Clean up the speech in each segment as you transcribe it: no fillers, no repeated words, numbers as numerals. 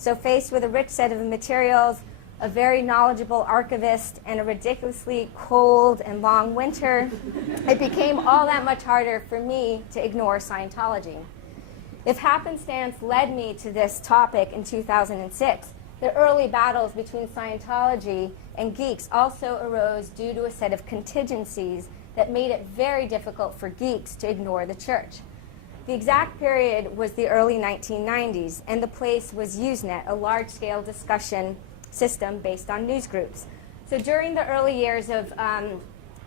So faced with a rich set of materials, a very knowledgeable archivist, and a ridiculously cold and long winter, it became all that much harder for me to ignore Scientology. If happenstance led me to this topic in 2006, the early battles between Scientology and geeks also arose due to a set of contingencies that made it very difficult for geeks to ignore the church. The exact period was the early 1990s, and the place was Usenet, a large-scale discussion system based on newsgroups. So during the early years of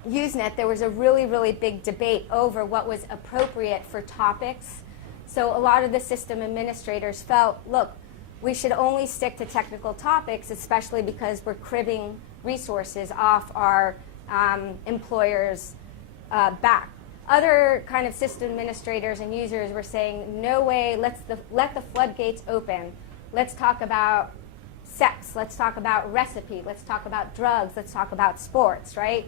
Usenet, there was a really, really big debate over what was appropriate for topics. So a lot of the system administrators felt, look, we should only stick to technical topics, especially because we're cribbing resources off our employers' back. Other kind of system administrators and users were saying, no way, let the floodgates open. Let's talk about sex, let's talk about recipe, let's talk about drugs, let's talk about sports, right?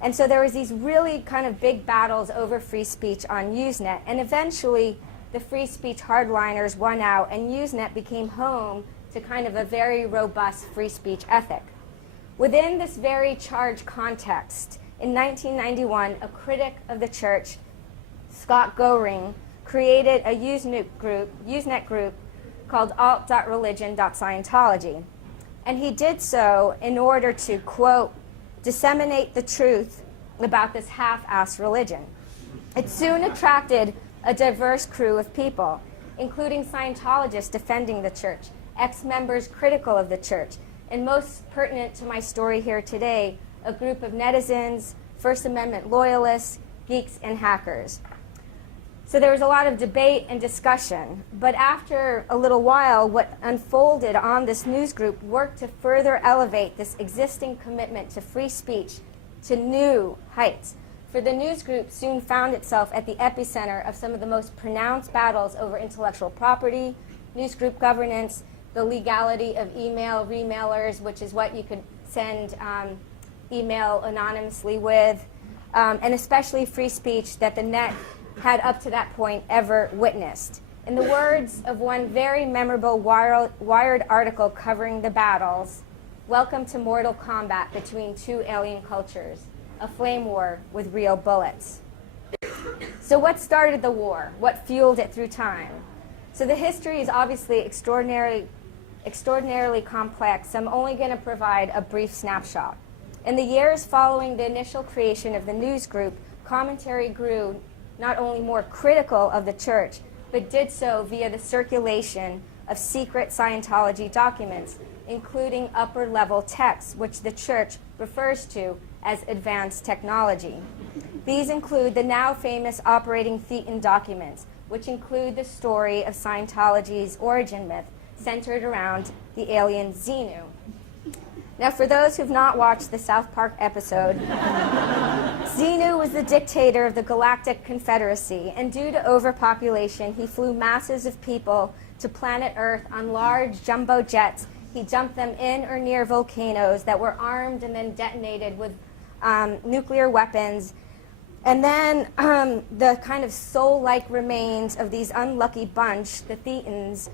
And so there was these really kind of big battles over free speech on Usenet, and eventually the free speech hardliners won out, and Usenet became home to kind of a very robust free speech ethic. Within this very charged context, in 1991, a critic of the church, Scott Goring, created a Usenet group called alt.religion.scientology. And he did so in order to, quote, disseminate the truth about this half-assed religion. It soon attracted a diverse crew of people, including Scientologists defending the church, ex-members critical of the church, and most pertinent to my story here today, a group of netizens, First Amendment loyalists, geeks, and hackers. So there was a lot of debate and discussion, but after a little while, what unfolded on this news group worked to further elevate this existing commitment to free speech to new heights. For the news group soon found itself at the epicenter of some of the most pronounced battles over intellectual property, news group governance, the legality of email remailers, which is what you could send email anonymously with, and especially free speech that the net had up to that point ever witnessed. In the words of one very memorable Wired article covering the battles, welcome to mortal combat between two alien cultures, a flame war with real bullets. So what started the war? What fueled it through time? So the history is obviously extraordinarily complex, so I'm only going to provide a brief snapshot. In the years following the initial creation of the news group, commentary grew not only more critical of the church, but did so via the circulation of secret Scientology documents, including upper-level texts, which the church refers to as advanced technology. These include the now famous Operating Thetan documents, which include the story of Scientology's origin myth centered around the alien Xenu. Now, for those who've not watched the South Park episode, Xenu was the dictator of the Galactic Confederacy, and due to overpopulation, he flew masses of people to planet Earth on large jumbo jets. He dumped them in or near volcanoes that were armed and then detonated with nuclear weapons. And then the kind of soul-like remains of these unlucky bunch, the Thetans,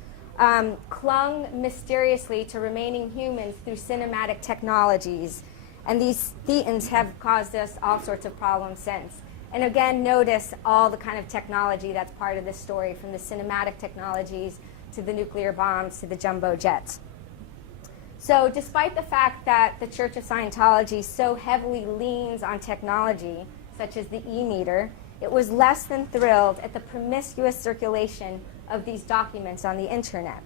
clung mysteriously to remaining humans through cinematic technologies. And these Thetans have caused us all sorts of problems since. And again, notice all the kind of technology that's part of this story, from the cinematic technologies to the nuclear bombs to the jumbo jets. So despite the fact that the Church of Scientology so heavily leans on technology, such as the e-meter, it was less than thrilled at the promiscuous circulation of these documents on the internet.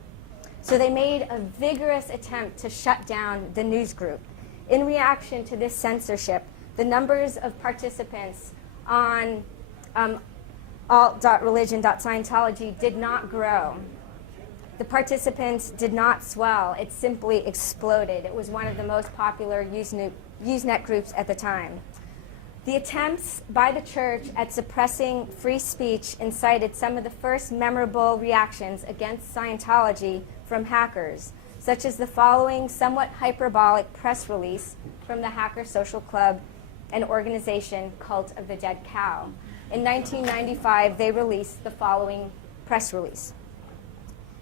So they made a vigorous attempt to shut down the news group. In reaction to this censorship, the numbers of participants on alt.religion.scientology did not grow. The participants did not swell. It simply exploded. It was one of the most popular Usenet groups at the time. The attempts by the church at suppressing free speech incited some of the first memorable reactions against Scientology from hackers, such as the following somewhat hyperbolic press release from the Hacker Social Club, an organization, Cult of the Dead Cow. In 1995, they released the following press release.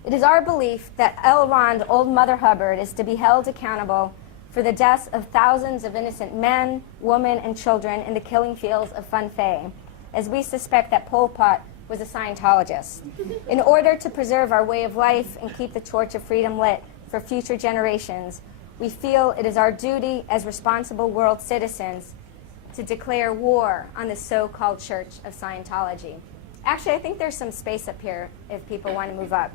It is our belief that L. Ron, Old Mother Hubbard, is to be held accountable for the deaths of thousands of innocent men, women, and children in the killing fields of Fun Fay, as we suspect that Pol Pot was a Scientologist. In order to preserve our way of life and keep the torch of freedom lit for future generations, we feel it is our duty as responsible world citizens to declare war on the so-called Church of Scientology. Actually, I think there's some space up here if people want to move up.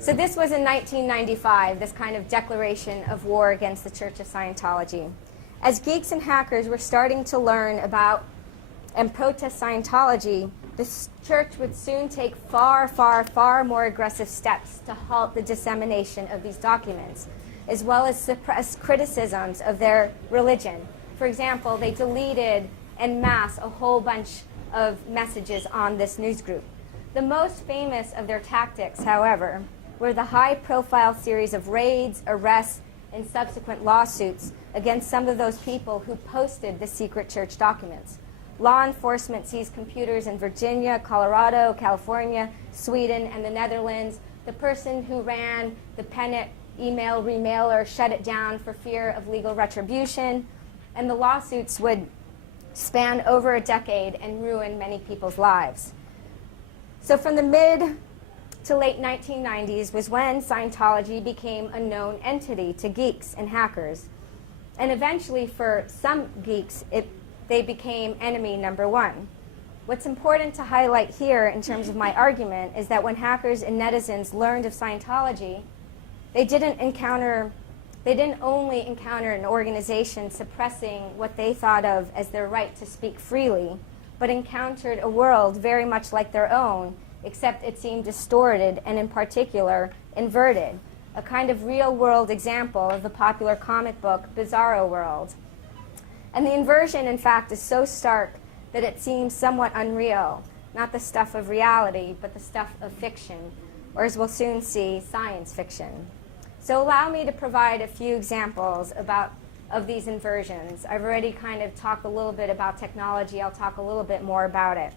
So this was in 1995, this kind of declaration of war against the Church of Scientology. As geeks and hackers were starting to learn about and protest Scientology, the church would soon take far, far, far more aggressive steps to halt the dissemination of these documents, as well as suppress criticisms of their religion. For example, they deleted en masse a whole bunch of messages on this news group. The most famous of their tactics, however, were the high-profile series of raids, arrests, and subsequent lawsuits against some of those people who posted the secret church documents. Law enforcement seized computers in Virginia, Colorado, California, Sweden, and the Netherlands. The person who ran the Pennet email remailer shut it down for fear of legal retribution, and the lawsuits would span over a decade and ruin many people's lives. So from the mid to late 1990s was when Scientology became a known entity to geeks and hackers. And eventually, for some geeks, they became enemy number one. What's important to highlight here in terms of my argument is that when hackers and netizens learned of Scientology, they didn't only encounter an organization suppressing what they thought of as their right to speak freely, but encountered a world very much like their own, except it seemed distorted and, in particular, inverted, a kind of real-world example of the popular comic book Bizarro World. And the inversion, in fact, is so stark that it seems somewhat unreal, not the stuff of reality, but the stuff of fiction, or as we'll soon see, science fiction. So allow me to provide a few examples of these inversions. I've already kind of talked a little bit about technology. I'll talk a little bit more about it.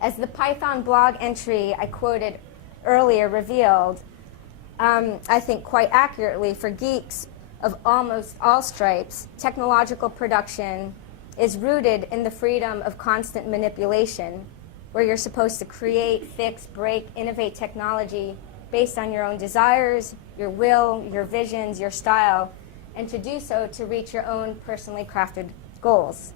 As the Python blog entry I quoted earlier revealed, I think quite accurately, for geeks of almost all stripes, technological production is rooted in the freedom of constant manipulation, where you're supposed to create, fix, break, innovate technology based on your own desires, your will, your visions, your style, and to do so to reach your own personally crafted goals.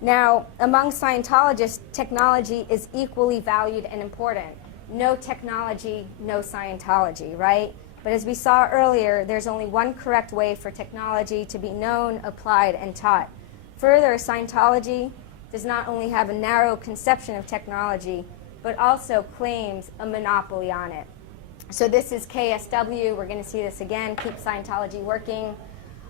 Now, among Scientologists, technology is equally valued and important. No technology, no Scientology, right? But as we saw earlier, there's only one correct way for technology to be known, applied, and taught. Further, Scientology does not only have a narrow conception of technology, but also claims a monopoly on it. So this is KSW. We're going to see this again, Keep Scientology Working.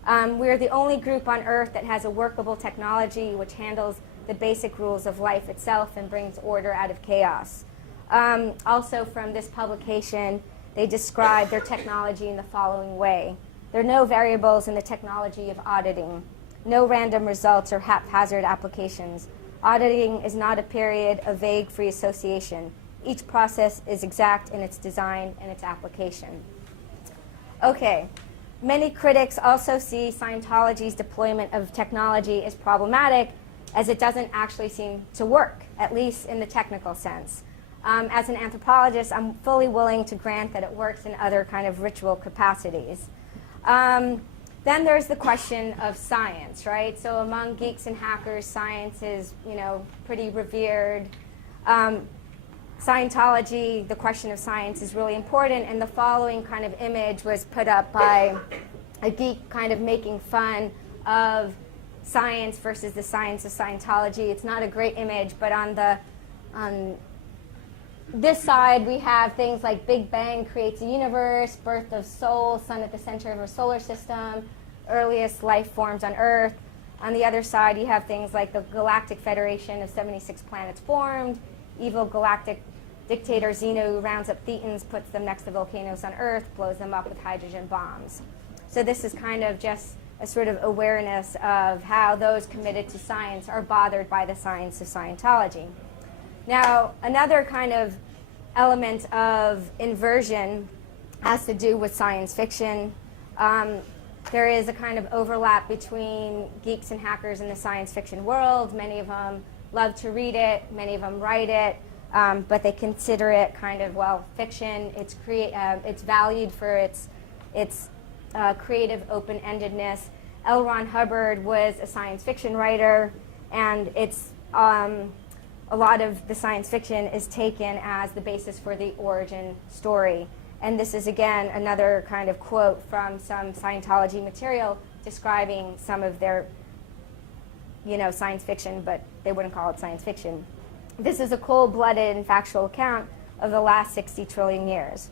We're the only group on Earth that has a workable technology which handles the basic rules of life itself and brings order out of chaos. Also from this publication, they describe their technology in the following way. There are no variables in the technology of auditing, no random results or haphazard applications. Auditing is not a period of vague free association. Each process is exact in its design and its application. Okay. Many critics also see Scientology's deployment of technology as problematic, as it doesn't actually seem to work, at least in the technical sense. As an anthropologist, I'm fully willing to grant that it works in other kind of ritual capacities. Then there's the question of science, right? So among geeks and hackers, science is, pretty revered. Scientology, the question of science is really important, and the following kind of image was put up by a geek kind of making fun of science versus the science of Scientology. It's not a great image, but on this side we have things like Big Bang creates a universe, birth of soul, sun at the center of our solar system, earliest life forms on Earth. On the other side you have things like the Galactic Federation of 76 planets formed, evil galactic dictator Zeno who rounds up Thetans, puts them next to volcanoes on Earth, blows them up with hydrogen bombs. So this is kind of just a sort of awareness of how those committed to science are bothered by the science of Scientology. Now, another kind of element of inversion has to do with science fiction. There is a kind of overlap between geeks and hackers in the science fiction world. Many of them love to read it, many of them write it, but they consider it kind of, well, fiction. It's valued for its creative open-endedness. L. Ron Hubbard was a science fiction writer, and it's a lot of the science fiction is taken as the basis for the origin story. And this is, again, another kind of quote from some Scientology material describing some of their, science fiction, but they wouldn't call it science fiction. This is a cold-blooded and factual account of the last 60 trillion years.